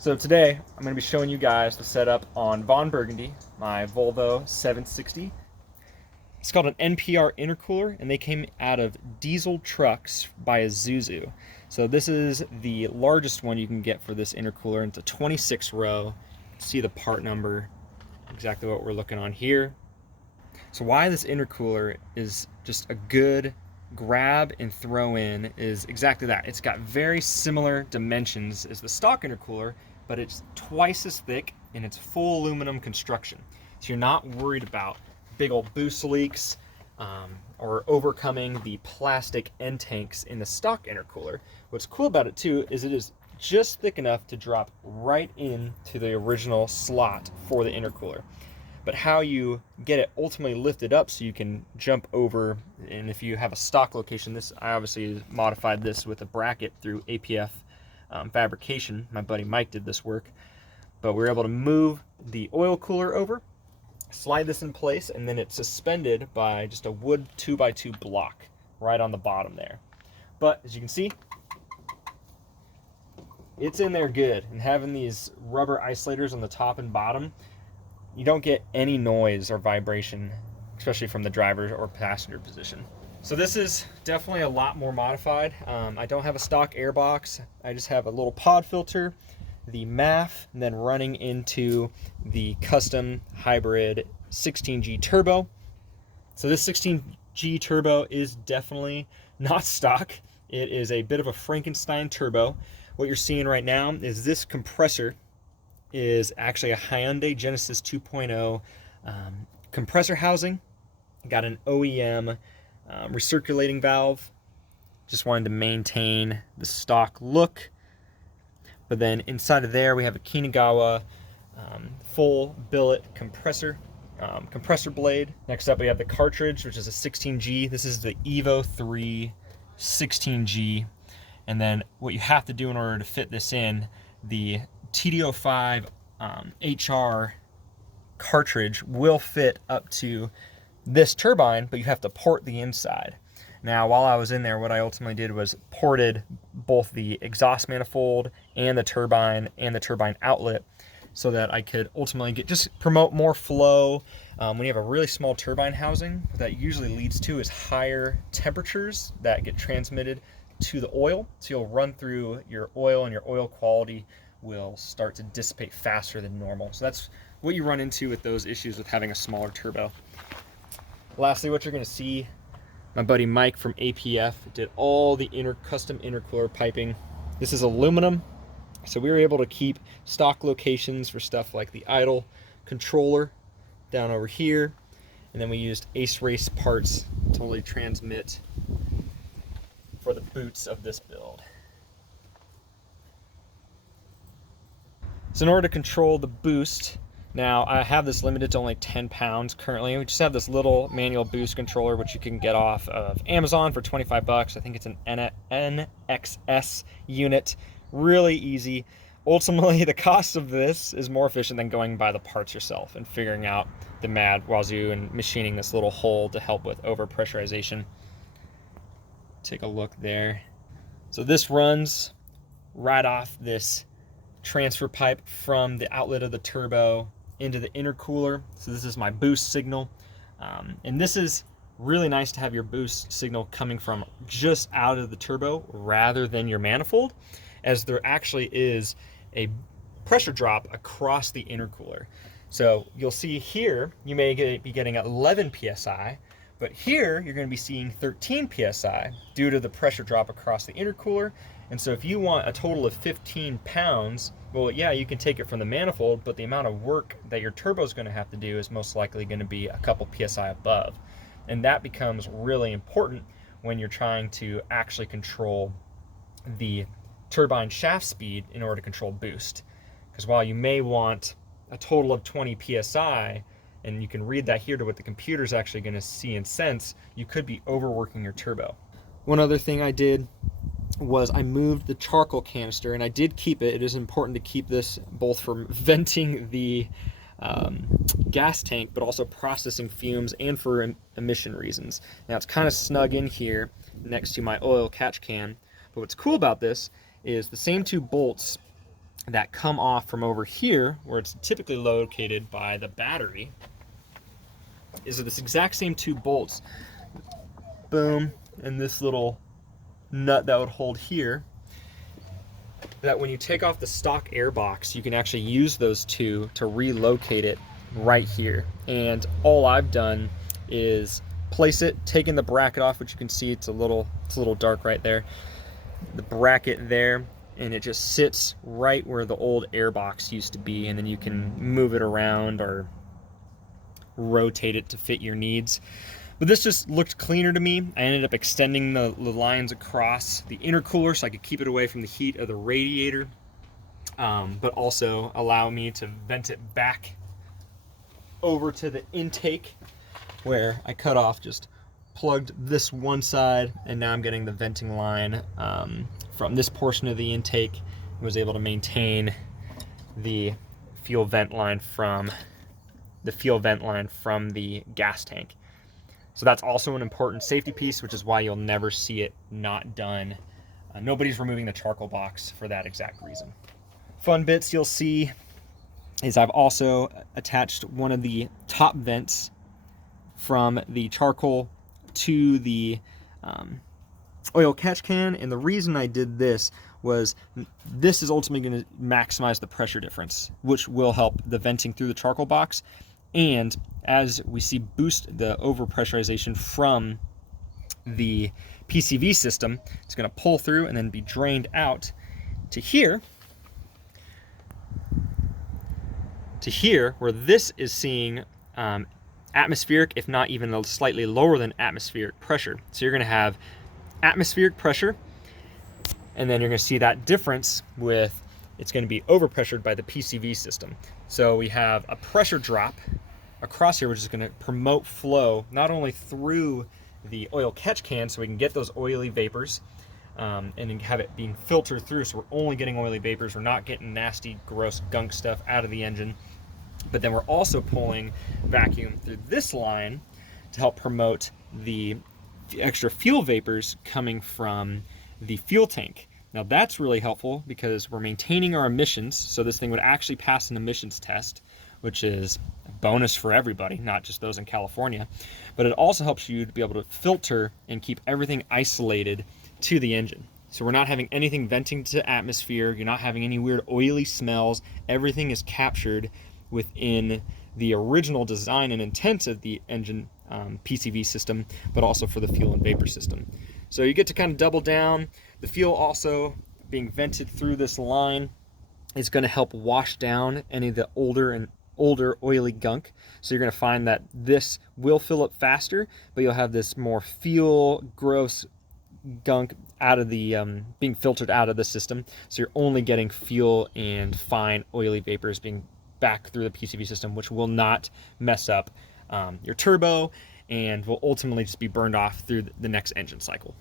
So today I'm going to be showing you guys the setup on Burgundy, my Volvo 760. It's called an NPR intercooler, and they came out of diesel trucks by Isuzu. So this is the largest one you can get for this intercooler. It's a 26 row. See the part number, exactly what we're looking on here. So why this intercooler is just a good grab and throw in is exactly that. It's got very similar dimensions as the stock intercooler, but it's twice as thick and it's full aluminum construction. So you're not worried about big old boost leaks or overcoming the plastic end tanks in the stock intercooler. What's cool about it too is it is just thick enough to drop right into the original slot for the intercooler. But how you get it ultimately lifted up so you can jump over, and if you have a stock location, I obviously modified this with a bracket through APF fabrication. My buddy Mike did this work, but we were able to move the oil cooler over, slide this in place, and then it's suspended by just a wood 2x2 block right on the bottom there. But as you can see, it's in there good, and having these rubber isolators on the top and bottom, you don't get any noise or vibration, especially from the driver or passenger position. So this is definitely a lot more modified. I don't have a stock air box. I just have a little pod filter, the MAF, and then running into the custom hybrid 16G turbo. So this 16G turbo is definitely not stock. It is a bit of a Frankenstein turbo. What you're seeing right now is this compressor is actually a Hyundai Genesis 2.0 compressor housing. Got an OEM recirculating valve. Just wanted to maintain the stock look. But then inside of there we have a Kinagawa full billet compressor blade. Next up we have the cartridge, which is a 16G. This is the Evo 3 16G. And then what you have to do in order to fit this in, the TD05 HR cartridge will fit up to this turbine, but you have to port the inside. Now, while I was in there, what I ultimately did was ported both the exhaust manifold and the turbine outlet so that I could ultimately just promote more flow. When you have a really small turbine housing, what that usually leads to is higher temperatures that get transmitted to the oil. So you'll run through your oil, and your oil quality will start to dissipate faster than normal. So that's what you run into with those issues with having a smaller turbo. Lastly, what you're going to see, my buddy Mike from APF did all the custom intercooler piping. This is aluminum, so we were able to keep stock locations for stuff like the idle controller down over here, and then we used Ace Race parts to totally transmit for the boots of this build. So in order to control the boost, now I have this limited to only 10 pounds currently. We just have this little manual boost controller, which you can get off of Amazon for 25 bucks. I think it's an NXS unit. Really easy. Ultimately, the cost of this is more efficient than going by the parts yourself and figuring out the mad wazoo and machining this little hole to help with overpressurization. Take a look there. So this runs right off this transfer pipe from the outlet of the turbo into the intercooler. So this is my boost signal, and this is really nice to have your boost signal coming from just out of the turbo rather than your manifold, as there actually is a pressure drop across the intercooler. So you'll see here you may be getting 11 psi, but here you're going to be seeing 13 psi due to the pressure drop across the intercooler. And so if you want a total of 15 pounds, well, yeah, you can take it from the manifold, but the amount of work that your turbo is going to have to do is most likely going to be a couple psi above. And that becomes really important when you're trying to actually control the turbine shaft speed in order to control boost. Because while you may want a total of 20 psi, and you can read that here to what the computer is actually going to see and sense, you could be overworking your turbo. One other thing I did was I moved the charcoal canister, and I did keep it. It is important to keep this both for venting the gas tank, but also processing fumes and for emission reasons. Now it's kind of snug in here next to my oil catch can, but what's cool about this is the same two bolts that come off from over here, where it's typically located by the battery, is this exact same two bolts. Boom, and this little nut that would hold here, that when you take off the stock air box, you can actually use those two to relocate it right here. And all I've done is place it, taking the bracket off, which you can see it's a little dark right there, the bracket there, and it just sits right where the old air box used to be, and then you can move it around or rotate it to fit your needs. But this just looked cleaner to me. I ended up extending the lines across the intercooler so I could keep it away from the heat of the radiator, but also allow me to vent it back over to the intake, where I cut off, just plugged this one side, and now I'm getting the venting line from this portion of the intake, and was able to maintain the fuel vent line from the gas tank. So that's also an important safety piece, which is why you'll never see it not done. Nobody's removing the charcoal box for that exact reason. Fun bits you'll see is I've also attached one of the top vents from the charcoal to the oil catch can, and the reason I did this was this is ultimately going to maximize the pressure difference, which will help the venting through the charcoal box, and as we see, boost the overpressurization from the PCV system. It's going to pull through and then be drained out to here, where this is seeing atmospheric, if not even slightly lower than atmospheric pressure. So you're going to have atmospheric pressure, and then you're going to see that difference with it's going to be overpressured by the PCV system. So we have a pressure drop across here, which is going to promote flow not only through the oil catch can, so we can get those oily vapors and then have it being filtered through, so we're only getting oily vapors, we're not getting nasty, gross gunk stuff out of the engine. But then we're also pulling vacuum through this line to help promote the extra fuel vapors coming from the fuel tank. Now that's really helpful because we're maintaining our emissions, so this thing would actually pass an emissions test, which is a bonus for everybody, not just those in California. But it also helps you to be able to filter and keep everything isolated to the engine. So we're not having anything venting to atmosphere, you're not having any weird oily smells, everything is captured within the original design and intent of the engine PCV system, but also for the fuel and vapor system. So you get to kind of double down. The fuel also being vented through this line is going to help wash down any of the older oily gunk. So you're going to find that this will fill up faster, but you'll have this more fuel, gross gunk out of the being filtered out of the system. So you're only getting fuel and fine oily vapors being back through the PCV system, which will not mess up your turbo and will ultimately just be burned off through the next engine cycle.